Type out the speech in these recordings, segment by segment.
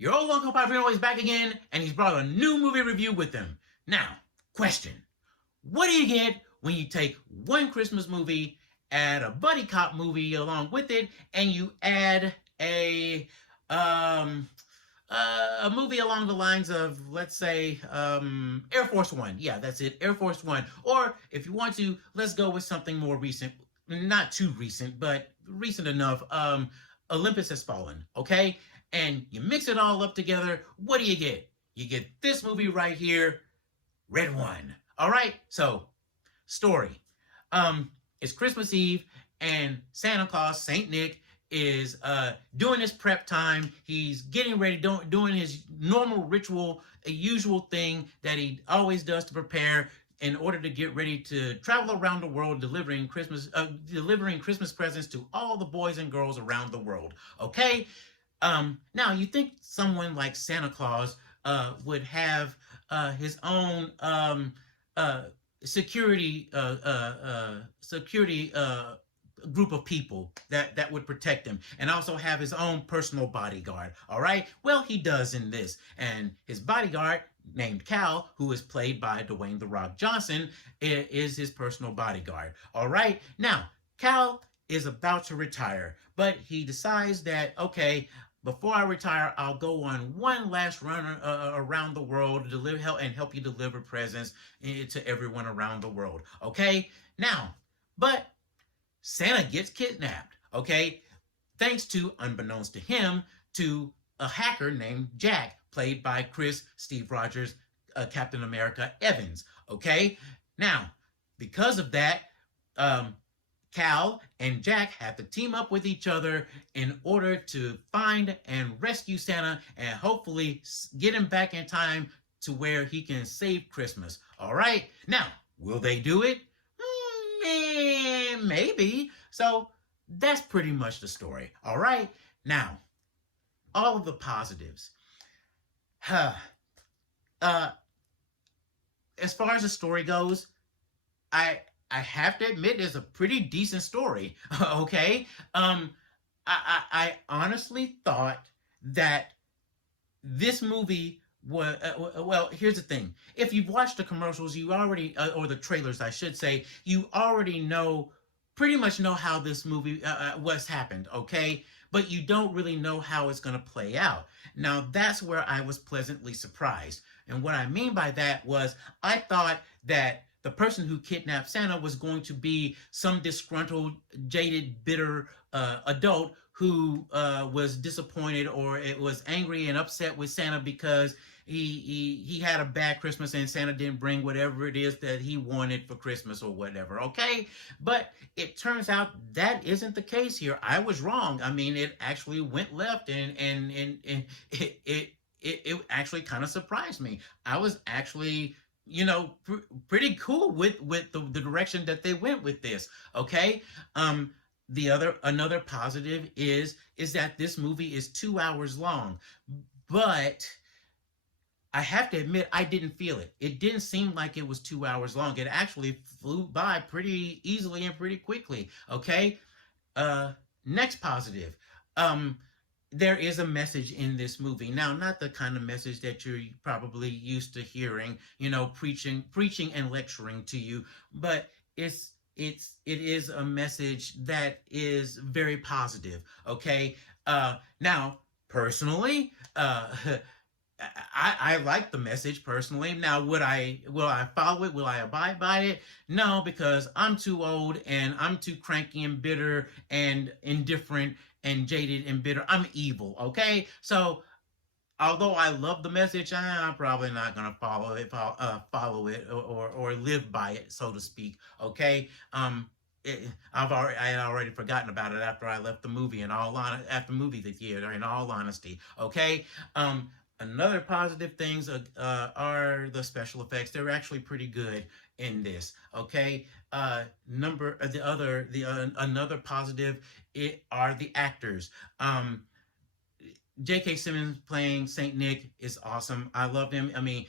Your old Uncle Pavrino is back again, and he's brought a new movie review with him. Now, question. What do you get when you take one Christmas movie, add a buddy cop movie along with it, and you add um, a movie along the lines of, let's say, Air Force One. Yeah, that's it, Air Force One. Or if you want to, let's go with something more recent. Not too recent, but recent enough. Olympus Has Fallen, okay? And you mix it all up together, what do you get? You get this movie right here, Red One. All right? So, story. It's Christmas Eve, and Santa Claus, Saint Nick, is doing his prep time. He's getting ready, doing his normal ritual, a usual thing that he always does to prepare in order to get ready to travel around the world delivering Christmas presents to all the boys and girls around the world. Okay? Now you think someone like Santa Claus would have his own uh, security group of people that would protect him, and also have his own personal bodyguard. All right, well, he does in this, and his bodyguard, named Cal, who is played by Dwayne "The Rock" Johnson, is his personal bodyguard. All right, now Cal is about to retire, but he decides that, okay, before I retire, I'll go on one last run around the world to help you deliver presents to everyone around the world. Okay, now, but Santa gets kidnapped. Okay, thanks to, unbeknownst to him, to a hacker named Jack, played by Steve Rogers, Captain America Evans. Okay, now, because of that, Cal and Jack have to team up with each other in order to find and rescue Santa and hopefully get him back in time to where he can save Christmas. All right, now, will they do it? Maybe. So that's pretty much the story. All right, now, all of the positives. uh, as far as the story goes, I I have to admit it's a pretty decent story. Okay, I honestly thought that this movie was well. Here's the thing: if you've watched the commercials, you already or the trailers, I should say, you already know pretty much know how this movie what's happened. Okay, but you don't really know how it's going to play out. Now that's where I was pleasantly surprised, and what I mean by that was I thought that the person who kidnapped Santa was going to be some disgruntled, jaded, bitter adult who was disappointed or it was angry and upset with Santa because he had a bad Christmas and Santa didn't bring whatever it is that he wanted for Christmas or whatever. Okay, but it turns out that isn't the case here. I was wrong. I mean, it actually went left, and it actually kind of surprised me. I was actually pretty cool with the direction that they went with this. Okay, another positive is that this movie is 2 hours long, but I have to admit I didn't feel it. It didn't seem like it was 2 hours long. It actually flew by pretty easily and pretty quickly. Okay, next positive. um there is a message in this movie. Now, not the kind of message that you're probably used to hearing, preaching and lecturing to you, but it is a message that is very positive. Okay. Now, personally, I like the message personally. Now, will I follow it? Will I abide by it? No, because I'm too old and I'm too cranky and bitter and indifferent and jaded and bitter. I'm evil. Okay, so although I love the message, I'm probably not gonna follow it or live by it, so to speak. Okay. I had already forgotten about it after I left the movie. After movie the theater, in all honesty. Okay. Another positive things are the special effects. They're actually pretty good in this. Okay. Another positive are the actors. J.K. Simmons playing Saint Nick is awesome. I love him. I mean,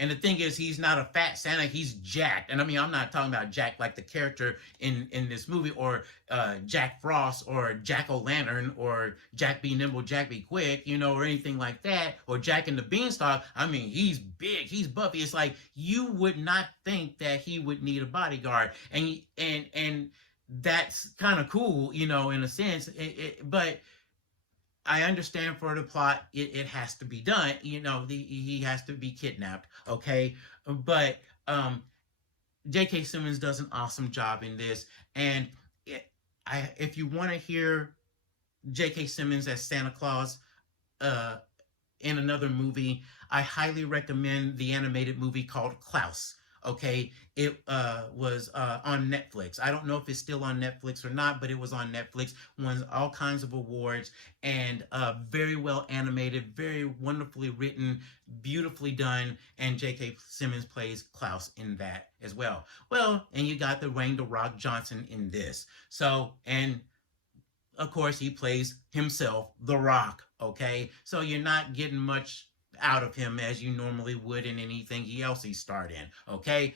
and the thing is, he's not a fat Santa. He's jacked, and I mean, I'm not talking about Jack like the character in this movie, or Jack Frost, or Jack O' Lantern, or Jack Be Nimble, Jack Be Quick, or anything like that, or Jack and the Beanstalk. I mean, he's big, he's buffy. It's like you would not think that he would need a bodyguard, and that's kind of cool, in a sense. But I understand for the plot, it has to be done. He has to be kidnapped. Okay, but J.K. Simmons does an awesome job in this, and if you want to hear J.K. Simmons as Santa Claus, uh, in another movie, I highly recommend the animated movie called Klaus. Okay, it was on Netflix. I don't know if it's still on Netflix or not, but it was on Netflix. Won all kinds of awards, and very well animated, very wonderfully written, beautifully done. And J.K. Simmons plays Klaus in that as well. Well, and you got the Dwayne the Rock Johnson in this. So, and of course, he plays himself, The Rock. Okay, so you're not getting much out of him as you normally would in anything else he starred in. Okay,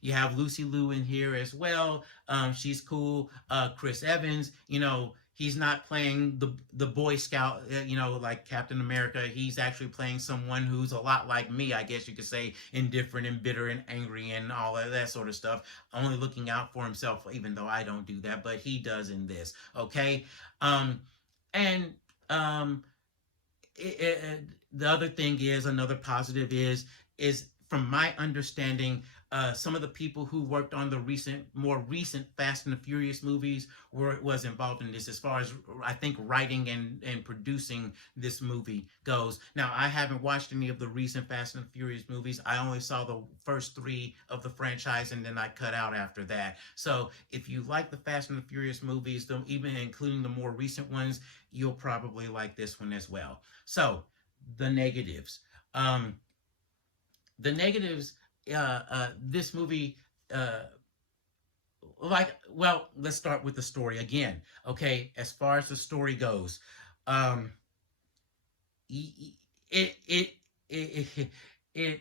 you have Lucy Liu in here as well. She's cool. Chris Evans, he's not playing the Boy Scout, like Captain America. He's actually playing someone who's a lot like me, I guess you could say, indifferent and bitter and angry and all of that sort of stuff. Only looking out for himself, even though I don't do that, but he does in this. Okay, and um, the other thing is, another positive is from my understanding, some of the people who worked on the more recent Fast and the Furious movies was involved in this, as far as I think writing and producing this movie goes. Now, I haven't watched any of the recent Fast and the Furious movies. I only saw the first three of the franchise, and then I cut out after that. So, if you like the Fast and the Furious movies, even including the more recent ones, you'll probably like this one as well. So, the negatives. Um, the negatives. This movie, uh, well, let's start with the story again. Okay, as far as the story goes, um, it it it it, it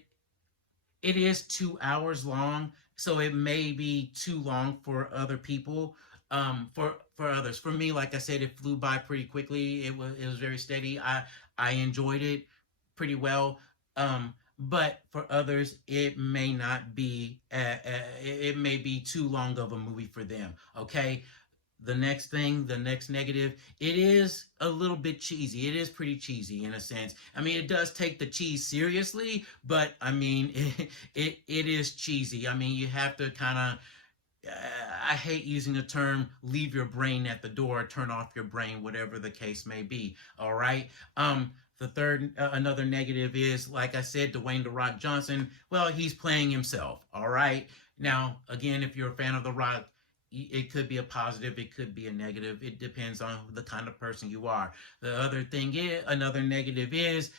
it is 2 hours long, so it may be too long for other people. For others, for me, like I said, it flew by pretty quickly. It was very steady. I enjoyed it pretty well. But for others, it may not be. It may be too long of a movie for them. Okay, the next negative, it is a little bit cheesy. It is pretty cheesy in a sense. I mean, it does take the cheese seriously, but I mean, it is cheesy. I mean, you have to kind of, I hate using the term leave your brain at the door, turn off your brain, whatever the case may be. All right. The third, another negative is, like I said, Dwayne The Rock Johnson. Well, he's playing himself. All right. Now, again, if you're a fan of The Rock, it could be a positive, it could be a negative. It depends on the kind of person you are. The other thing is, another negative is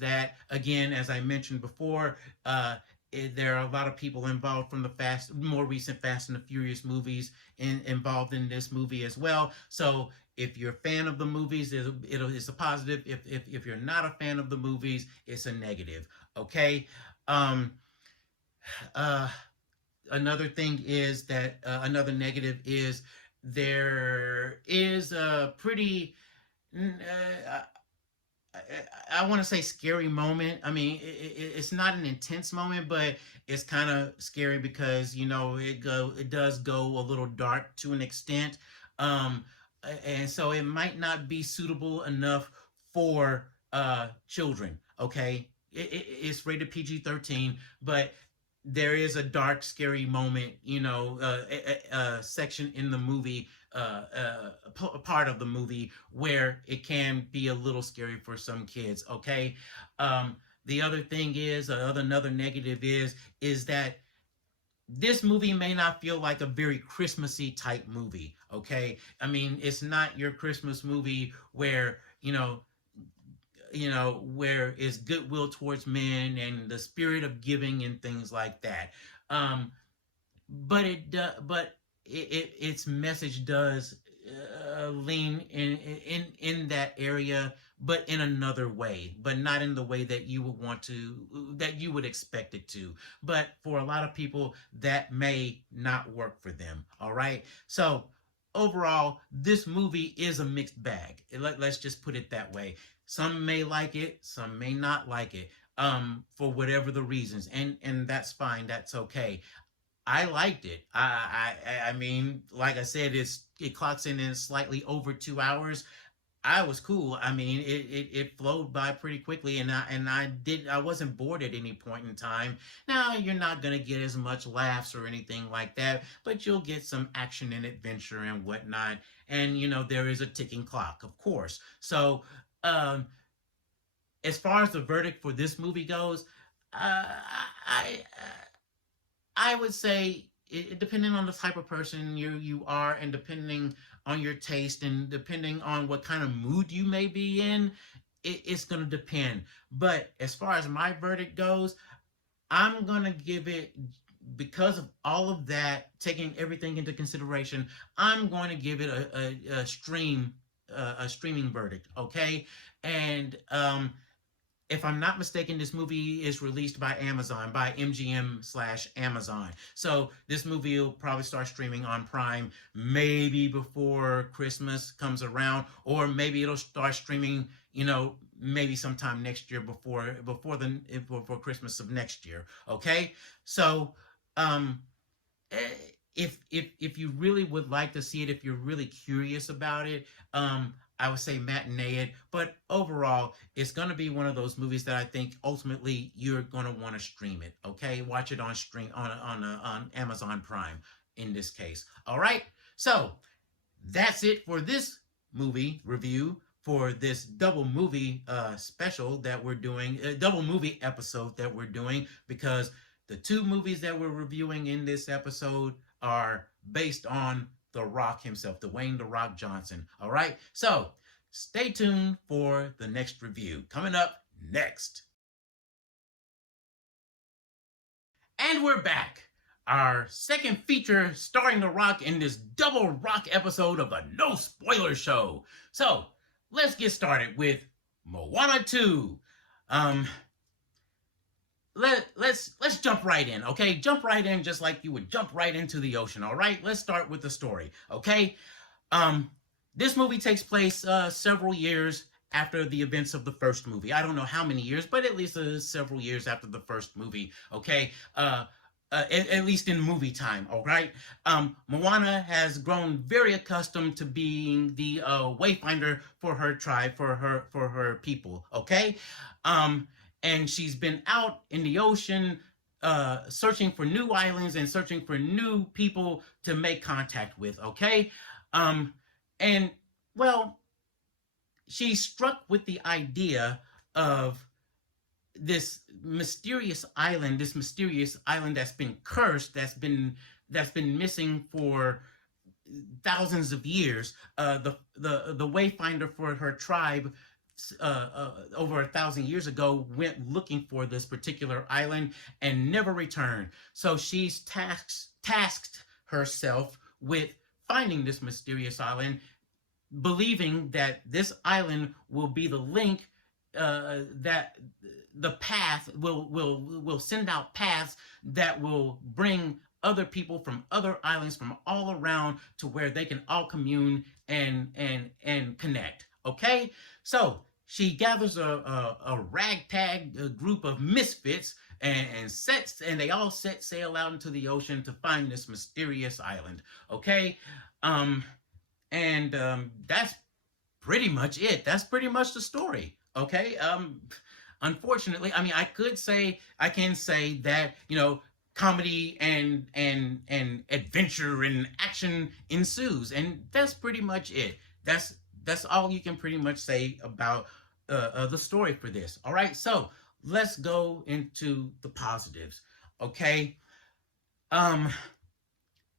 that, again, as I mentioned before, there are a lot of people involved from the more recent Fast and the Furious movies involved in this movie as well. So if you're a fan of the movies, it's a positive. If you're not a fan of the movies, it's a negative. Okay. Um, uh, Another thing is that, another negative is, there is a pretty, uh, I want to say, scary moment. I mean, it's not an intense moment, but it's kind of scary because it does go a little dark to an extent, um, and so it might not be suitable enough for children. Okay, it's rated PG-13, but there is a dark, scary moment, section in the movie, part of the movie, where it can be a little scary for some kids. Okay. Um, the other thing is, another negative is that this movie may not feel like a very Christmassy type movie. Okay. I mean, it's not your Christmas movie where, where is goodwill towards men and the spirit of giving and things like that. Um, but its message does lean in that area, but in another way, but not in the way that you would want to, that you would expect it to. But for a lot of people, that may not work for them. All right. So overall, this movie is a mixed bag. Let's just put it that way. Some may like it, some may not like it, for whatever the reasons, and that's fine. That's okay. I liked it. I mean, like I said, it clocks in slightly over 2 hours. I was cool. I mean, it flowed by pretty quickly, and I wasn't bored at any point in time. Now you're not gonna get as much laughs or anything like that, but you'll get some action and adventure and whatnot. And there is a ticking clock, of course. So, um, as far as the verdict for this movie goes, I would say, depending on the type of person you are, and depending on your taste, and depending on what kind of mood you may be in, it's going to depend. But as far as my verdict goes, I'm going to give it, because of all of that, taking everything into consideration, I'm going to give it a streaming verdict. Okay. And if I'm not mistaken, this movie is released by Amazon, by MGM/Amazon. So this movie will probably start streaming on Prime maybe before Christmas comes around, or maybe it'll start streaming, maybe sometime next year, before Christmas of next year. Okay, so um, if you really would like to see it, if you're really curious about it, I would say matinee it. But overall, it's gonna be one of those movies that I think ultimately you're gonna want to stream it. Okay, watch it on stream on Amazon Prime in this case. All right, so that's it for this movie review, for this double movie special that we're doing, double movie episode that we're doing, because the two movies that we're reviewing in this episode are based on The Rock himself, Dwayne The Rock Johnson. All right, so stay tuned for the next review coming up next. And we're back. Our second feature starring The Rock in this double Rock episode of a no spoiler show. So let's get started with Moana 2. Um, let's jump right in, okay? Jump right in, just like you would jump right into the ocean. All right, let's start with the story, okay? Um, this movie takes place several years after the events of the first movie. I don't know how many years, but at least several years after the first movie. Okay, at least in movie time. All right. Moana has grown very accustomed to being the wayfinder for her tribe, for her people. Okay, and she's been out in the ocean, searching for new islands and searching for new people to make contact with. Okay, um, and well, she's struck with the idea of this mysterious island that's been cursed, that's been missing for thousands of years. The wayfinder for her tribe, over 1,000 years ago, went looking for this particular island and never returned. So she's tasked herself with finding this mysterious island, believing that this island will be the link, that the path will send out paths that will bring other people from other islands from all around to where they can all commune and connect. Okay, so she gathers a ragtag group of misfits, and they all set sail out into the ocean to find this mysterious island. Okay, um, and that's pretty much it. That's pretty much the story. Okay. Unfortunately, I mean, I can say that comedy and adventure and action ensues, and that's pretty much it. That's all you can pretty much say about the story for this. All right, so let's go into the positives. Okay. Um,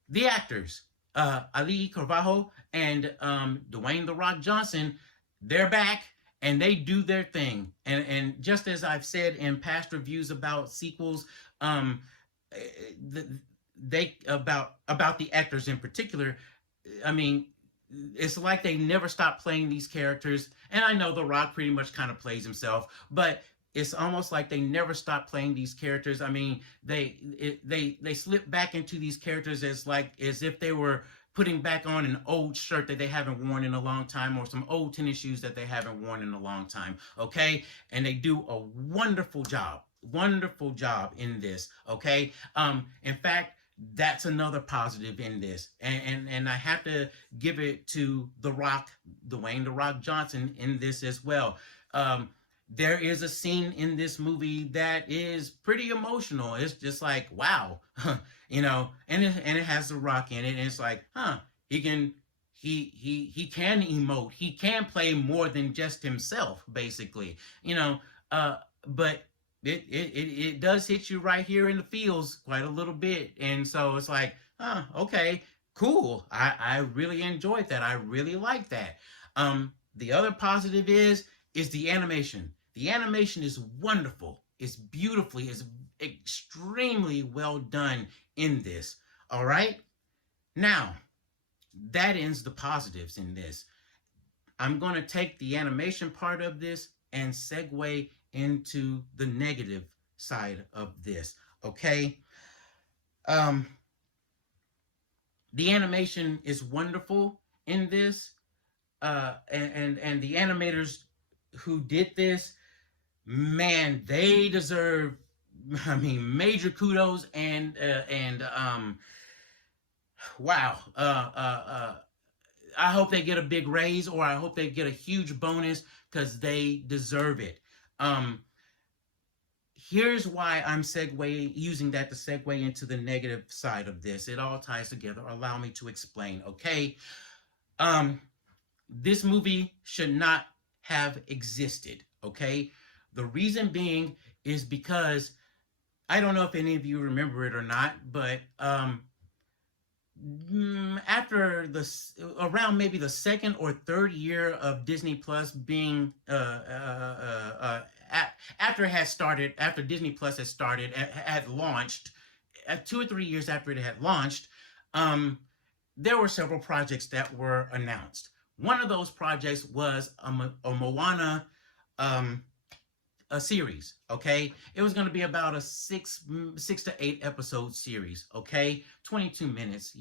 the actors, Ali Carvalho and Dwayne The Rock Johnson, they're back and they do their thing. And just as I've said in past reviews about sequels, um, the, they about the actors in particular, I mean, it's like they never stop playing these characters. And I know The Rock pretty much kind of plays himself, but it's almost like they never stop playing these characters. I mean, they slip back into these characters as if they were putting back on an old shirt that they haven't worn in a long time, or some old tennis shoes that they haven't worn in a long time. Okay, and they do a wonderful job in this. Okay, in fact, that's another positive in this, and I have to give it to The Rock, Dwayne The Rock Johnson, in this as well. Um, there is a scene in this movie that is pretty emotional. It's just like, wow, and it has The Rock in it, and it's like, he can he can emote. He can play more than just himself, basically. You know, but it does hit you right here in the feels quite a little bit, and so it's like, okay, cool. I really enjoyed that. I really like that. The other positive is the animation. The animation is wonderful. It's beautifully, it's extremely well done in this. All right. Now, that ends the positives in this. I'm going to take the animation part of this and segue into the negative side of this. Okay. Um, the animation is wonderful in this. And the animators who did this, man, they deserve, I mean, major kudos and wow. I hope they get a big raise, or I hope they get a huge bonus, because they deserve it. Um, Here's why I'm using that to segue into the negative side of this. It all ties together. Allow me to explain. Okay. Um, this movie should not have existed. Okay. The reason being is because I don't know if any of you remember it or not, but after around maybe the second or third year of Disney Plus being after it had started, after Disney Plus had launched, 2 or 3 years after it had launched, there were several projects that were announced. One of those projects was a Moana a series. Okay, it was going to be about a six to eight episode series. Okay, 22 minutes,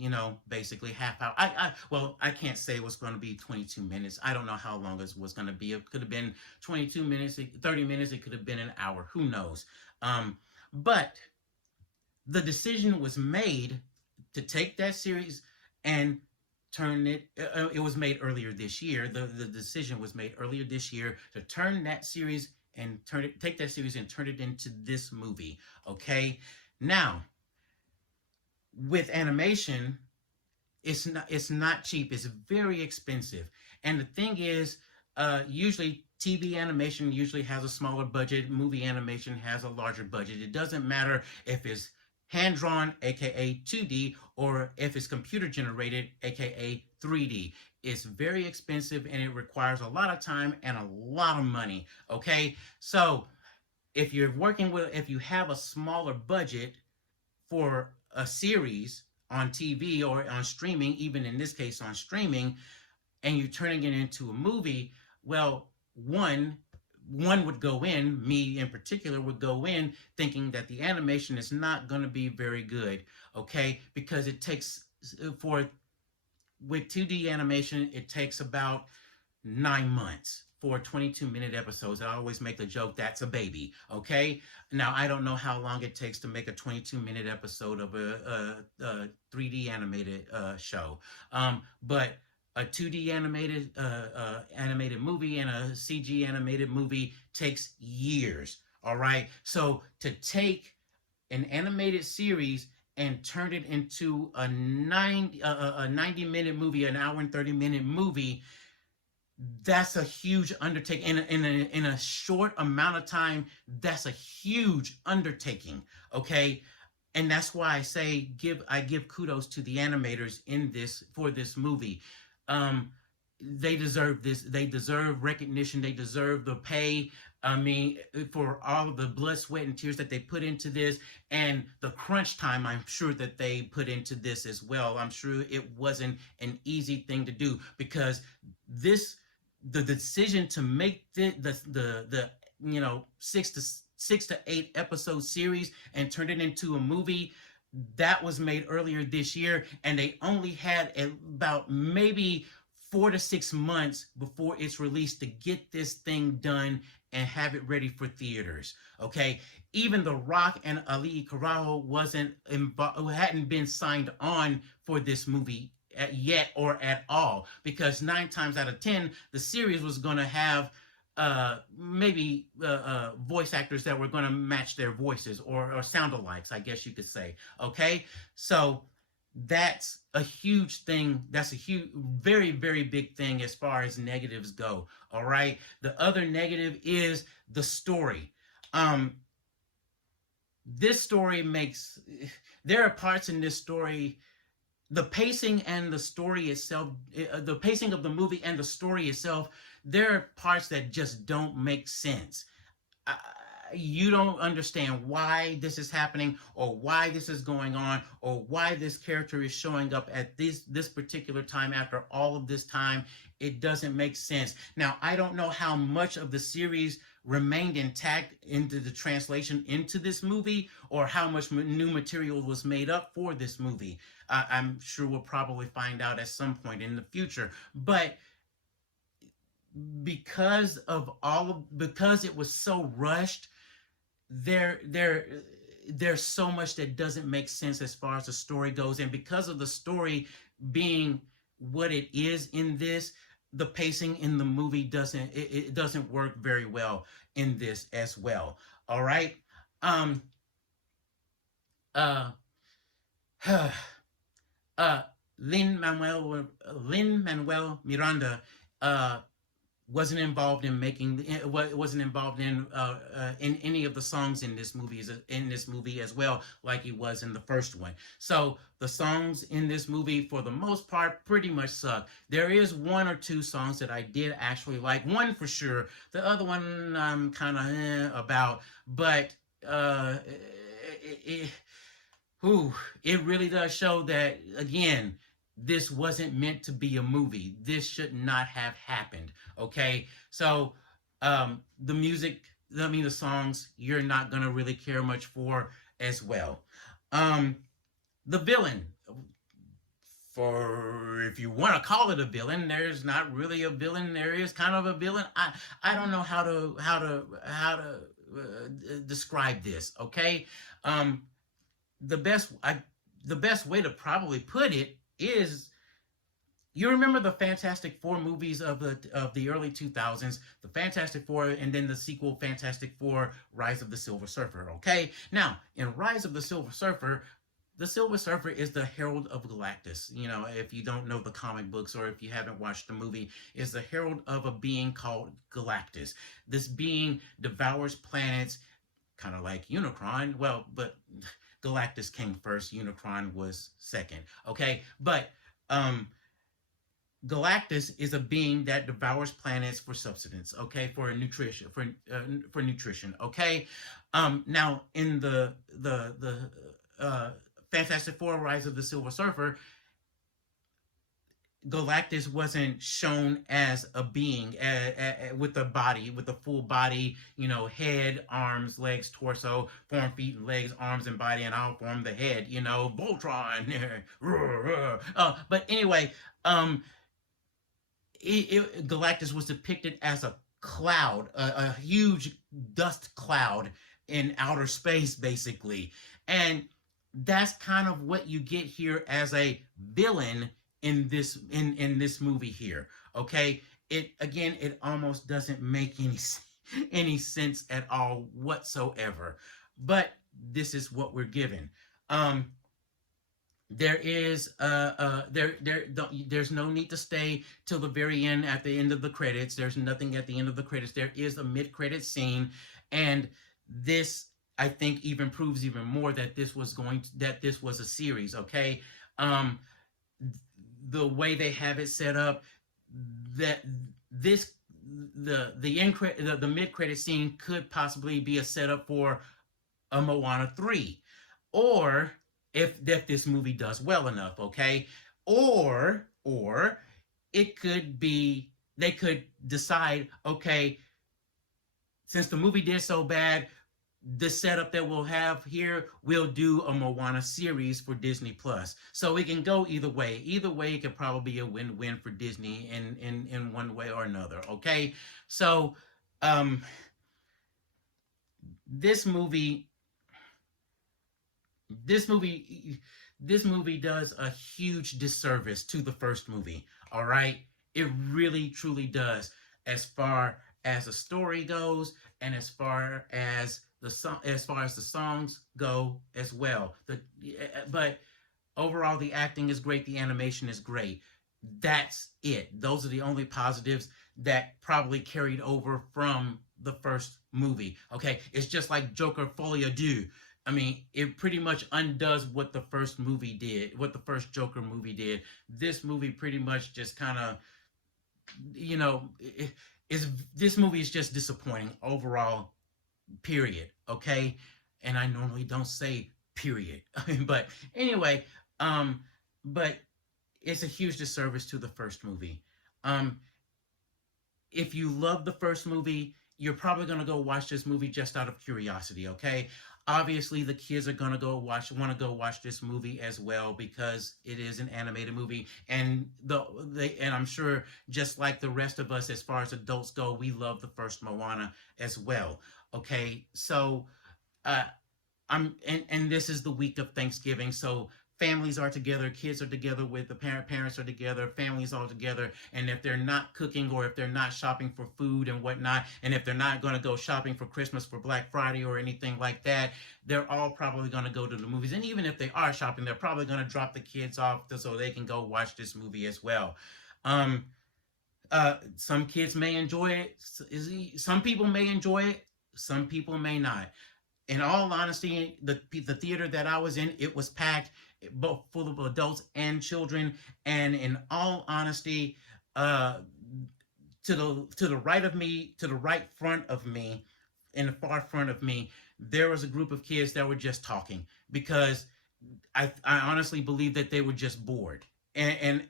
basically half hour. I can't say it was going to be 22 minutes. I don't know how long it was going to be. It could have been 22 minutes, 30 minutes. It could have been an hour. Who knows? But the decision was made to take that series and turn it. It was made earlier this year. The decision was made earlier this year to turn that series and take that series and turn it into this movie. Okay, now with animation, it's not cheap. It's very expensive, and the thing is, usually TV animation usually has a smaller budget. Movie animation has a larger budget. It doesn't matter if it's hand drawn, aka 2D, or if it's computer generated, aka 3D. It's very expensive, and it requires a lot of time and a lot of money. Okay, so if you have a smaller budget for a series on TV or on streaming, even in this case on streaming, and you're turning it into a movie, well, one would go in, me in particular would go in thinking that the animation is not going to be very good. Okay, because it takes for with 2D animation, it takes about 9 months for 22-minute episodes. I always make the joke, that's a baby. Okay, now I don't know how long it takes to make a 22-minute episode of a 3D animated show, but a 2D animated movie and a CG animated movie takes years. All right, so to take an animated series and turn it into a 90-minute movie, an hour and 30-minute movie, that's a huge undertaking. In a short amount of time, that's a huge undertaking. Okay, and that's why I give kudos to the animators for this movie. They deserve this. They deserve recognition. They deserve the pay. I mean, for all of the blood, sweat, and tears that they put into this, and the crunch time, I'm sure that they put into this as well. I'm sure it wasn't an easy thing to do, because this, the decision to make the six to eight episode series and turn it into a movie, that was made earlier this year, and they only had about maybe 4 to 6 months before it's released to get this thing done and have it ready for theaters. Okay, even The Rock and Ali Carajo wasn't involved, hadn't been signed on for this movie yet or at all, because 9 times out of 10 the series was going to have maybe voice actors that were going to match their voices, or sound alikes, I guess you could say. Okay, so that's a huge thing. That's a huge, very, very big thing as far as negatives go. All right. The other negative is the story. Um, this story makes, there are parts in this story, the pacing and the story itself, the pacing of the movie and the story itself, there are parts that just don't make sense. uh, you don't understand why this is happening, or why this is going on, or why this character is showing up at this particular time after all of this time. It doesn't make sense. Now, I don't know how much of the series remained intact into the translation into this movie, or how much new material was made up for this movie. I'm sure we'll probably find out at some point in the future. But because it was so rushed, there there there's so much that doesn't make sense as far as the story goes, and because of the story being what it is in this, the pacing in the movie it doesn't work very well in this as well. All right. um uh uh Lin Manuel Miranda uh wasn't involved in any of the songs in this movie as well, like he was in the first one. So the songs in this movie, for the most part, pretty much suck. There is one or two songs that I did actually like, one for sure. The other one I'm kind of about, but it, it, whew, it really does show that, again, this wasn't meant to be a movie. This should not have happened. Okay, so the music, I mean the songs, you're not gonna really care much for as well. Um, the villain, for if you want to call it a villain, there's not really a villain. There is kind of a villain. I don't know how to describe this. Okay, um, the best I the best way to probably put it is, you remember the Fantastic Four movies of the early 2000s, the Fantastic Four, and then the sequel Fantastic Four: Rise of the Silver Surfer. Okay, now in Rise of the Silver Surfer is the Herald of Galactus. You know, if you don't know the comic books, or if you haven't watched the movie, is the herald of a being called Galactus. This being devours planets, kind of like Unicron. Well, but Galactus came first, Unicron was second. Okay, but Galactus is a being that devours planets for subsistence. Okay, for nutrition, for nutrition. Okay, now in the Fantastic Four: Rise of the Silver Surfer, Galactus wasn't shown as a being with a body, with a full body, you know, head, arms, legs, torso, form, feet, and legs, arms, and body, and I'll form the head, you know, Voltron. But anyway, Galactus was depicted as a cloud, a huge dust cloud in outer space, basically. And that's kind of what you get here as a villain in this movie here. Okay, it almost doesn't make any sense at all whatsoever, but this is what we're given. um there is there's no need to stay till the very end. At the end of the credits, there's nothing at the end of the credits. There is a mid-credit scene, and this, I think, even proves even more that this was a series. Okay, um the way they have it set up, that this the mid credit scene could possibly be a setup for a Moana 3, or if this movie does well enough, okay, or it could be they could decide, okay, since the movie did so bad, the setup that we'll have here, we'll do a Moana series for Disney Plus. So it can go either way. Either way, it could probably be a win-win for Disney in one way or another. Okay, so um, this movie, this movie, this movie does a huge disservice to the first movie. All right, it really truly does, as far as the story goes, and as far as the songs go as well. But overall, the acting is great, the animation is great. That's it. Those are the only positives that probably carried over from the first movie. Okay, it's just like Joker Folie à Deux. I mean, it pretty much undoes what the first movie did, what the first Joker movie did. This movie pretty much just kind of, you know, is this movie is just disappointing overall. Period. Okay, and I normally don't say period, but anyway, um, but it's a huge disservice to the first movie. Um, if you love the first movie, you're probably going to go watch this movie just out of curiosity, okay? Obviously, the kids are going to want to go watch this movie as well because it is an animated movie, and and I'm sure just like the rest of us, as far as adults go, we love the first Moana as well. Okay, so uh, and this is the week of Thanksgiving, so families are together, kids are together with the parents are together, families all together, and if they're not cooking or if they're not shopping for food and whatnot, and if they're not going to go shopping for Christmas, for Black Friday or anything like that, they're all probably going to go to the movies. And even if they are shopping, they're probably going to drop the kids off so they can go watch this movie as well. Um, some kids may enjoy it. Some people may enjoy it. Some people may not. In all honesty, the theater that I was in, it was packed, both full of adults and children. And in all honesty, uh, to the right of me, to the right front of me, in the far front of me, there was a group of kids that were just talking because I honestly believe that they were just bored. And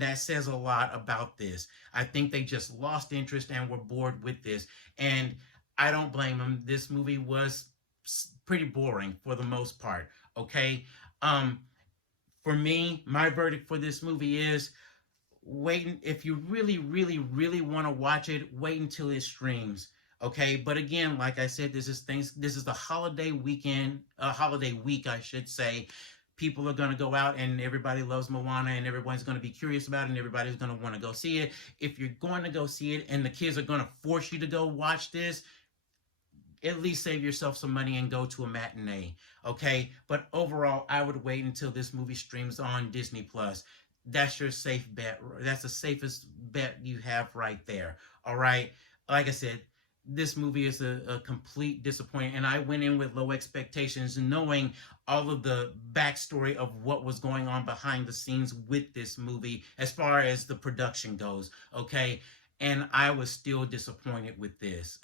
that says a lot about this. I think they just lost interest and were bored with this. And I don't blame them. This movie was pretty boring for the most part. Okay. Um, for me, my verdict for this movie is wait. If you really, really, really want to watch it, wait until it streams. Okay. But again, like I said, this is the holiday weekend, holiday week, I should say. People are going to go out and everybody loves Moana and everyone's going to be curious about it and everybody's going to want to go see it. If you're going to go see it and the kids are going to force you to go watch this, at least save yourself some money and go to a matinee. Okay, but overall, I would wait until this movie streams on Disney Plus. That's your safe bet. That's the safest bet you have right there. All right, like I said, this movie is a complete disappointment, and I went in with low expectations, knowing all of the backstory of what was going on behind the scenes with this movie as far as the production goes. Okay, and I was still disappointed with this.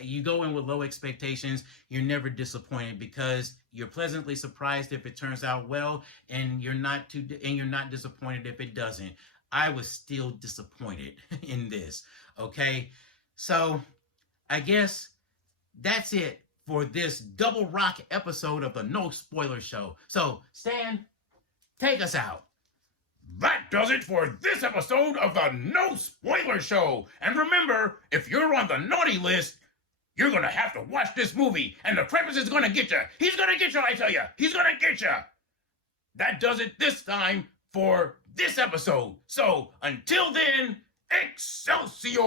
You go in with low expectations, you're never disappointed because you're pleasantly surprised if it turns out well, and you're not disappointed if it doesn't. I was still disappointed in this. Okay, so I guess that's it for this double rock episode of the No Spoiler Show. So Stan, take us out. That does it for this episode of the No Spoiler Show. And remember, if you're on the naughty list, you're going to have to watch this movie, and the Krampus is going to get you. He's going to get you, I tell you. He's going to get you. That does it this time for this episode. So until then, Excelsior!